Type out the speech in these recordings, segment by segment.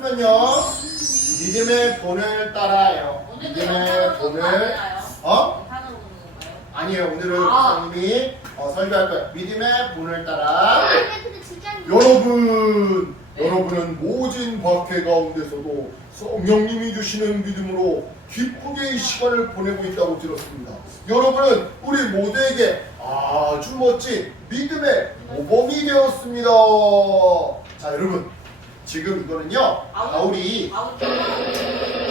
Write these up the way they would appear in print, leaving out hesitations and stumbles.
쓰면요. 믿음의 본을 따라요. 믿음의 본을 아니에요. 오늘은 목사님이 설교할 거예요. 믿음의 본을 따라. 여러분은 모진 박해 가운데서도 성령님이 주시는 믿음으로 기쁘게 이 시간을 보내고 있다고 들었습니다. 여러분은 우리 모두에게 아주 멋진 믿음의 모범이 되었습니다. 자, 여러분, 지금 이거는요, 바울이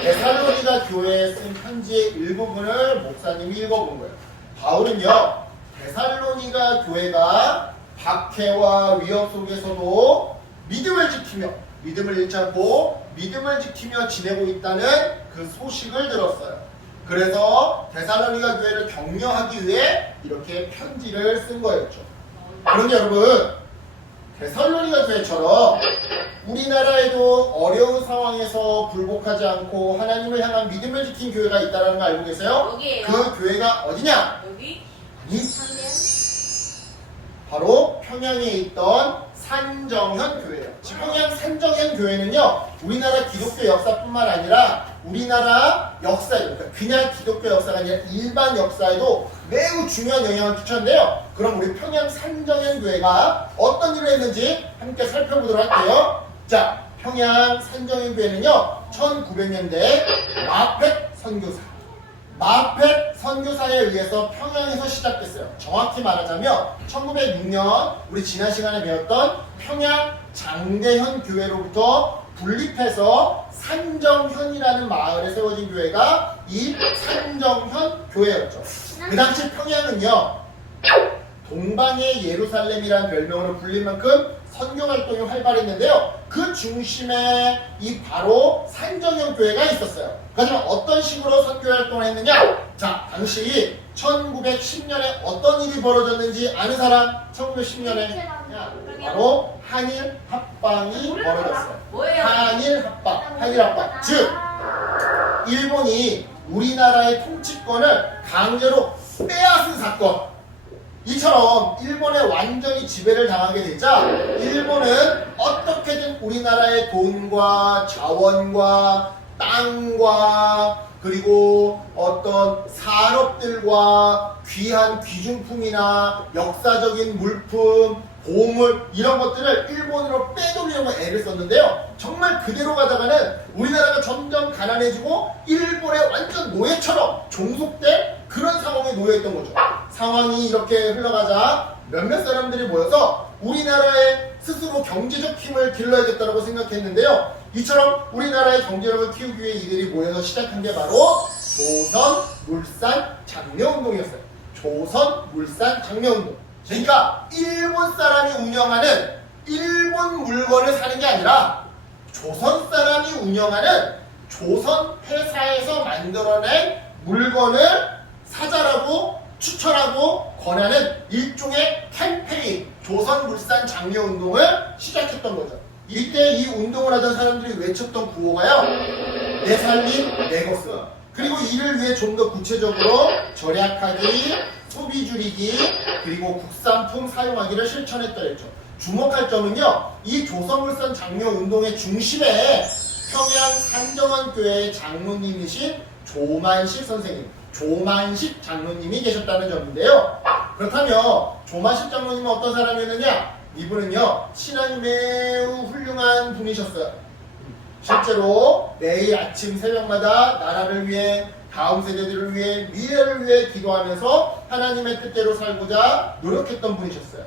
데살로니가 교회에 쓴 편지의 일부분을 목사님이 읽어본 거예요. 바울은요, 데살로니가 교회가 박해와 위협 속에서도 믿음을 지키며, 믿음을 잃지 않고 믿음을 지키며 지내고 있다는 그 소식을 들었어요. 그래서 데살로니가 교회를 격려하기 위해 이렇게 편지를 쓴 거였죠. 그런데 여러분, 데살로니가 교회처럼 우리나라에도 어려운 상황에서 굴복하지 않고 하나님을 향한 믿음을 지킨 교회가 있다는 거 알고 계세요? 여기에요. 그 교회가 어디냐? 여기? 아니, 바로 평양에 있던 산정현 교회예요. 평양 산정현 교회는요, 우리나라 기독교 역사뿐만 아니라 우리나라 역사에도, 그러니까 그냥 기독교 역사가 아니라 일반 역사에도 매우 중요한 영향을 끼쳤는데요. 그럼 우리 평양 산정현 교회가 어떤 일을 했는지 함께 살펴보도록 할게요. 자, 평양 산정현 교회는요, 1900년대 마펫 선교사에 의해서 평양에서 시작됐어요. 정확히 말하자면 1906년 우리 지난 시간에 배웠던 평양 장대현 교회로부터 분립해서 산정현이라는 마을에 세워진 교회가 이 산정현 교회였죠. 그 당시 평양은요, 동방의 예루살렘이라는 별명으로 불릴 만큼 선교 활동이 활발했는데요. 그 중심에 이 바로 산정현 교회가 있었어요. 그러면 어떤 식으로 선교 활동을 했느냐? 자, 당시 1910년에 어떤 일이 벌어졌는지 아는 사람? 1910년에 바로 한일 합방이 벌어졌어요. 뭐예요? 한일 합방. 즉, 일본이 우리나라의 통치권을 강제로 빼앗은 사건. 이처럼 일본에 완전히 지배를 당하게 되자 일본은 어떻게든 우리나라의 돈과 자원과 땅과 그리고 어떤 산업들과 귀한 귀중품이나 역사적인 물품, 보물 이런 것들을 일본으로 빼돌리려고 애를 썼는데요. 정말 그대로 가다가는 우리나라가 점점 가난해지고 일본의 완전 노예처럼 종속된 그런 상황에 놓여있던 거죠. 상황이 이렇게 흘러가자 몇몇 사람들이 모여서 우리나라의 스스로 경제적 힘을 길러야겠다고 생각했는데요. 이처럼 우리나라의 경제력을 키우기 위해 이들이 모여서 시작한 게 바로 조선물산장려운동이었어요. 조선물산장려운동. 그러니까 일본 사람이 운영하는 일본 물건을 사는 게 아니라 조선 사람이 운영하는 조선 회사에서 만들어낸 물건을 사자라고 추천하고 권하는 일종의 캠페인, 조선물산장려운동을 시작했던 거죠. 이때 이 운동을 하던 사람들이 외쳤던 구호가요, 내 살림 내 것은. 그리고 이를 위해 좀 더 구체적으로 절약하기, 소비 줄이기, 그리고 국산품 사용하기를 실천했더랬죠. 주목할 점은요, 이 조선물산장려운동의 중심에 평양 산정현 교회의 장로님이신 조만식 선생님, 조만식 장로님이 계셨다는 점인데요. 그렇다면 조만식 장로님은 어떤 사람이었느냐? 이분은요, 신앙이 매우 훌륭한 분이셨어요. 실제로 매일 아침 새벽마다 나라를 위해, 다음 세대들을 위해, 미래를 위해 기도하면서 하나님의 뜻대로 살고자 노력했던 분이셨어요.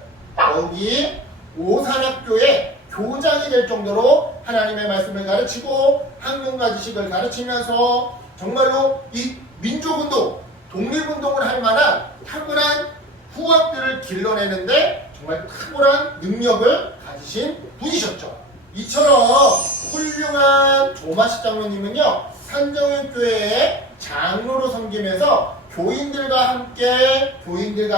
여기 오산학교의 교장이 될 정도로 하나님의 말씀을 가르치고 학문과 지식을 가르치면서 정말로 이 민족운동, 독립운동을 할 만한 탁월한 후학들을 길러내는데 정말 탁월한 능력을 가지신 분이셨죠. 이처럼 훌륭한 조만식 장로님은요, 산정현 교회의 장로로 섬기면서 교인들과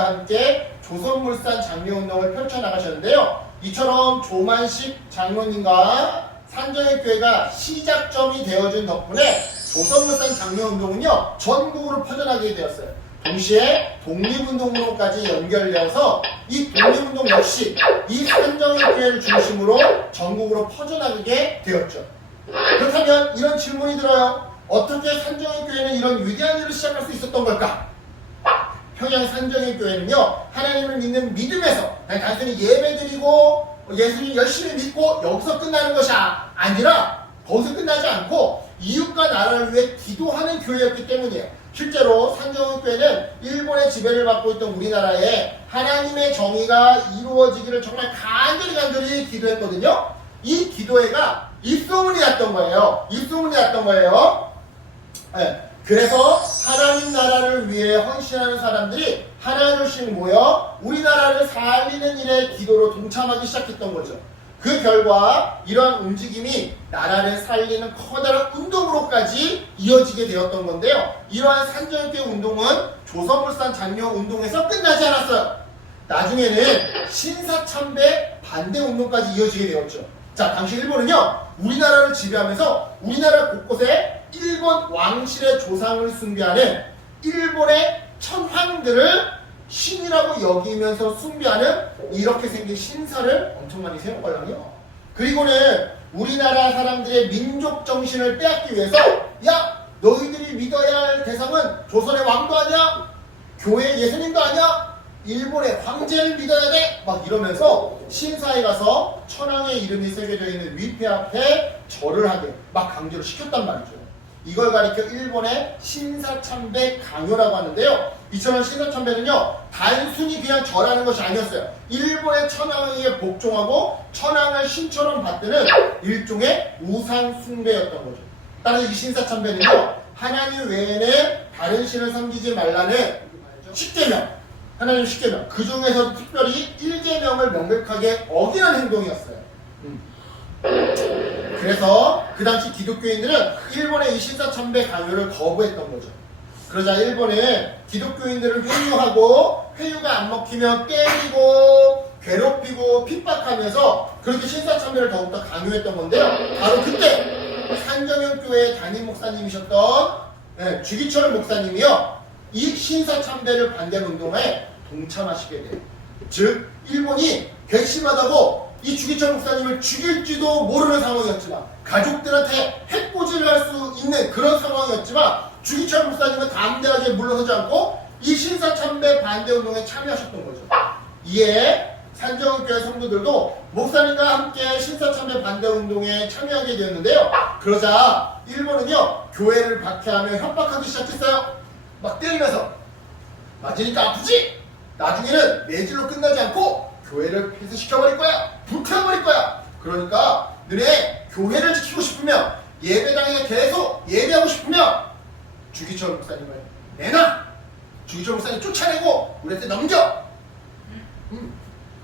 함께 조선물산 장려운동을 펼쳐나가셨는데요. 이처럼 조만식 장로님과 산정현 교회가 시작점이 되어준 덕분에 조선물산 장려운동은요, 전국으로 퍼져나가게 되었어요. 동시에 독립운동으로까지 연결되어서 이 독립운동 역시 이 산정현 교회를 중심으로 전국으로 퍼져나가게 되었죠. 그렇다면 이런 질문이 들어요. 어떻게 산정현교회는 이런 위대한 일을 시작할 수 있었던 걸까? 평양 산정현교회는요, 하나님을 믿는 믿음에서 그냥 단순히 예배드리고 예수님 열심히 믿고 여기서 끝나는 것이 아니라 거기서 끝나지 않고 이웃과 나라를 위해 기도하는 교회였기 때문이에요. 실제로 산정현교회는 일본의 지배를 받고 있던 우리나라에 하나님의 정의가 이루어지기를 정말 간절히 기도했거든요. 이 기도회가 입소문이 났던 거예요. 입소문이 났던 거예요. 네. 그래서 하나님 나라를 위해 헌신하는 사람들이 하나둘씩 모여 우리나라를 살리는 일에 기도로 동참하기 시작했던 거죠. 그 결과 이러한 움직임이 나라를 살리는 커다란 운동으로까지 이어지게 되었던 건데요. 이러한 산정교회 운동은 조선물산 장려 운동에서 끝나지 않았어요. 나중에는 신사참배 반대 운동까지 이어지게 되었죠. 자, 당시 일본은요, 우리나라를 지배하면서 우리나라 곳곳에 일본 왕실의 조상을 숭배하는 일본의 천황들을 신이라고 여기면서 숭배하는 이렇게 생긴 신사를 엄청 많이 세웠거든요. 그리고는 우리나라 사람들의 민족 정신을 빼앗기 위해서, 야, 너희들이 믿어야 할 대상은 조선의 왕도 아니야, 교회 예수님도 아니야, 일본의 황제를 믿어야 돼, 막 이러면서 신사에 가서 천황의 이름이 새겨져 있는 위패 앞에 절을 하게 막 강제로 시켰단 말이죠. 이걸 가리켜 일본의 신사참배 강요라고 하는데요. 이처럼 신사참배는요, 단순히 그냥 절하는 것이 아니었어요. 일본의 천황에게 복종하고 천황을 신처럼 받드는 일종의 우상 숭배였던 거죠. 따라서 이 신사참배는요, 하나님 외에는 다른 신을 섬기지 말라는 10계명, 하나님 10계명, 그 중에서도 특별히 1계명을 명백하게 어기는 행동이었어요. 그래서 그 당시 기독교인들은 일본의 이 신사참배 강요를 거부했던 거죠. 그러자 일본은 기독교인들을 회유하고, 회유가 안 먹히면 때리고 괴롭히고 핍박하면서 그렇게 신사참배를 더욱더 강요했던 건데요. 바로 그때 산정현교회의 담임 목사님이셨던 주기철 목사님이요, 이 신사참배를 반대하는 운동에 동참하시게 돼요. 즉 일본이 괘씸하다고 이 주기철 목사님을 죽일지도 모르는 상황이었지만, 가족들한테 해코지를 할 수 있는 그런 상황이었지만, 주기철 목사님은 담대하게 물러서지 않고 이 신사참배 반대운동에 참여하셨던 거죠. 이에 산정교회 성도들도 목사님과 함께 신사참배 반대운동에 참여하게 되었는데요. 그러자 일본은요, 교회를 박해하며 협박하기 시작했어요. 막 때리면서, 맞으니까 아프지? 나중에는 매질로 끝나지 않고 교회를 폐쇄시켜버릴 거야, 불태워버릴 거야. 그러니까 너네 교회를 지키고 싶으면, 예배당에 계속 예배하고 싶으면 주기철 목사님을 내놔. 주기철 목사님 쫓아내고 우리한테 넘겨.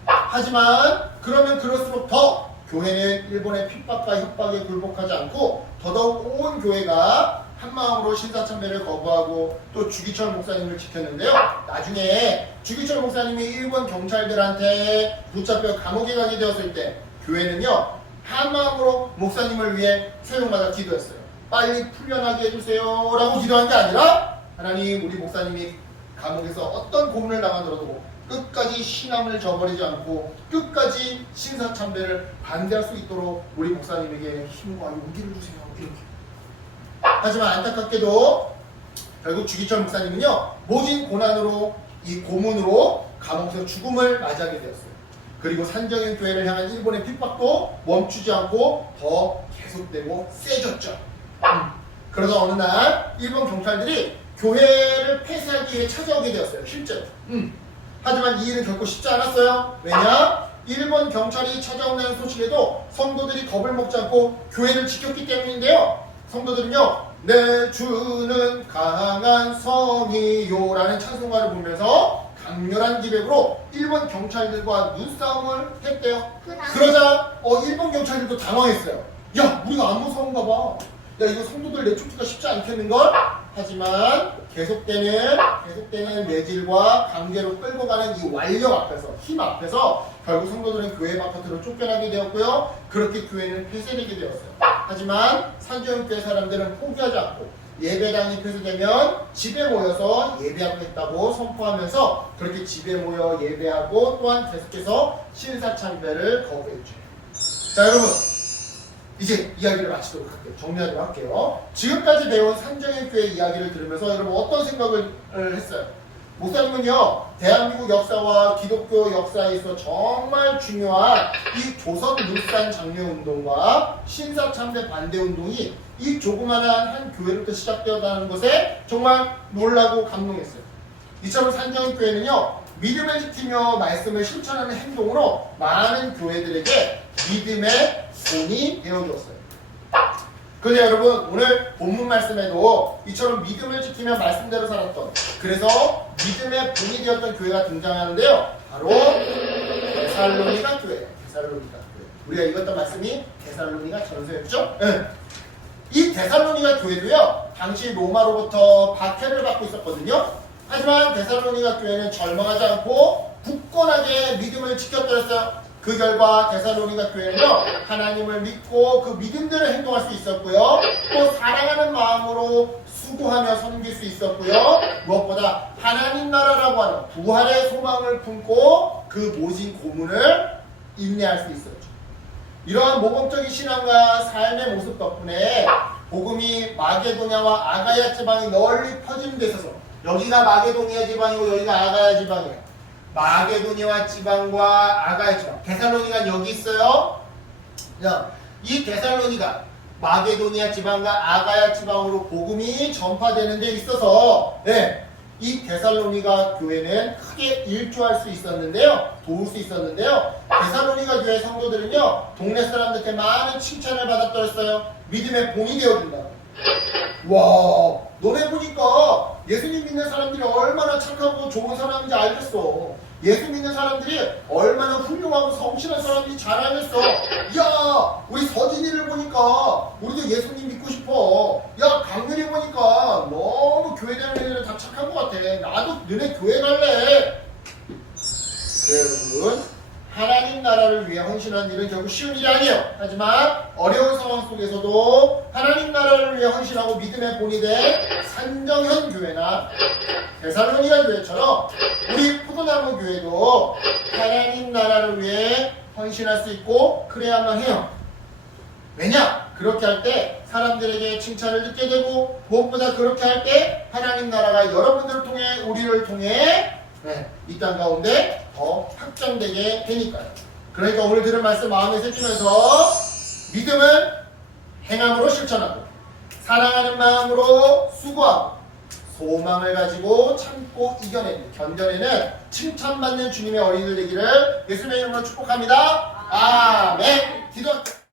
하지만 그러면 그럴수록 더 교회는 일본의 핍박과 협박에 굴복하지 않고 더더욱 온 교회가 한마음으로 신사참배를 거부하고 또 주기철 목사님을 지켰는데요. 나중에 주기철 목사님이 일본 경찰들한테 붙잡혀 감옥에 가게 되었을 때 교회는요, 한마음으로 목사님을 위해 소용받아 기도했어요. 빨리 풀려나게 해주세요 라고 기도한 게 아니라, 하나님, 우리 목사님이 감옥에서 어떤 고문을 당하더라도 끝까지 신앙을 저버리지 않고 끝까지 신사참배를 반대할 수 있도록 우리 목사님에게 힘과 용기를 주세요, 이렇게. 하지만 안타깝게도 결국 주기철 목사님은요, 모진 고난으로, 이 고문으로 감옥에서 죽음을 맞이하게 되었어요. 그리고 산정현 교회를 향한 일본의 핍박도 멈추지 않고 더 계속되고 세졌죠. 그러다 어느 날 일본 경찰들이 교회를 폐쇄하기 위해 찾아오게 되었어요, 실제로. 하지만 이 일은 결코 쉽지 않았어요. 왜냐? 일본 경찰이 찾아온다는 소식에도 성도들이 겁을 먹지 않고 교회를 지켰기 때문인데요. 성도들은요, 내 주는 강한 성이요 라는 찬송가를 부르면서 강렬한 기백으로 일본 경찰들과 눈싸움을 했대요. 그러자 일본 경찰들도 당황했어요. 야, 우리가 안 무서운가 봐. 야, 이거 성도들 내쫓기가 쉽지 않겠는걸? 하지만 계속되는 매질과 강제로 끌고 가는 이 완력 앞에서, 힘 앞에서 결국 성도들은 교회 바깥으로 쫓겨나게 되었고요. 그렇게 교회는 폐쇄되게 되었어요. 하지만 산정교회 사람들은 포기하지 않고 예배당이 폐쇄되면 집에 모여서 예배하겠다고 선포하면서 그렇게 집에 모여 예배하고, 또한 계속해서 신사참배를 거부했죠. 자, 여러분, 이제 이야기를 마치도록 할게요. 정리하도록 할게요. 지금까지 배운 산정현교회 이야기를 들으면서 여러분 어떤 생각을 했어요? 목사님은요, 대한민국 역사와 기독교 역사에서 정말 중요한 이 조선 룰산 장려운동과 신사참배 반대운동이 이 조그마한 한 교회로부터 시작되었다는 것에 정말 놀라고 감동했어요. 이처럼 산정현교회는요, 믿음을 지키며 말씀을 실천하는 행동으로 많은 교회들에게 믿음의 본이 되어주었어요. 그런데 여러분, 오늘 본문 말씀에도 이처럼 믿음을 지키며 말씀대로 살았던, 그래서 믿음의 본이 되었던 교회가 등장하는데요. 바로 데살로니가 교회예요. 데살로니가 교회. 우리가 읽었던 말씀이 데살로니가 전서였죠? 네. 이 데살로니가 교회도요, 당시 로마로부터 박해를 받고 있었거든요. 하지만 데살로니가 교회는 절망하지 않고 굳건하게 믿음을 지켰더랬어요. 그 결과 데살로니가 교회는요, 하나님을 믿고 그 믿음대로 행동할 수 있었고요, 또 사랑하는 마음으로 수고하며 섬길 수 있었고요, 무엇보다 하나님 나라라고 하는 부활의 소망을 품고 그 모진 고문을 인내할 수 있었죠. 이러한 모범적인 신앙과 삶의 모습 덕분에 복음이 마게도냐와 아가야 지방이 널리 퍼지는 데 있어서, 여기가 마게도니아 지방이고 여기가 아가야 지방이에요. 마게도니아 지방과 아가야 지방, 데살로니가 여기 있어요. 이 데살로니가 마게도니아 지방과 아가야 지방으로 복음이 전파되는 데 있어서, 이 데살로니가 교회는 크게 일조할 수 있었는데요, 도울 수 있었는데요, 데살로니가 교회 성도들은요, 동네 사람들한테 많은 칭찬을 받았더랬어요. 믿음의 본이 되어준다고. 와, 너네 보니까 예수님 믿는 사람들이 얼마나 착하고 좋은 사람인지 알겠어. 예수 믿는 사람들이 얼마나 훌륭하고 성실한 사람인지 잘 알겠어. 야, 우리 서진이를 보니까 우리도 예수님 믿고 싶어. 야, 강렬이 보니까 너무 교회 다니는 애들은 다 착한 것 같아. 나도 너네 교회 갈래. 여러분, 하나님 나라를 위해 헌신하는 일은 결국 쉬운 일이 아니에요. 하지만 어려운 상황 속에서도 하나님 나라를 위해 헌신하고 믿음의 본이 된 산정현 교회나 데살로니가 교회처럼 우리 포도나무 교회도 하나님 나라를 위해 헌신할 수 있고 그래야만 해요. 왜냐? 그렇게 할 때 사람들에게 칭찬을 듣게 되고, 무엇보다 그렇게 할 때 하나님 나라가 여러분들을 통해, 우리를 통해 이 땅 가운데 더 확장되게 되니까요. 그러니까 오늘 들은 말씀 마음에 새기면서 믿음은 행함으로 실천하고, 사랑하는 마음으로 수고하고, 소망을 가지고 참고 이겨내는, 견뎌내는 칭찬받는 주님의 어린이들 되기를 예수님의 이름으로 축복합니다. 아멘. 기도할게요.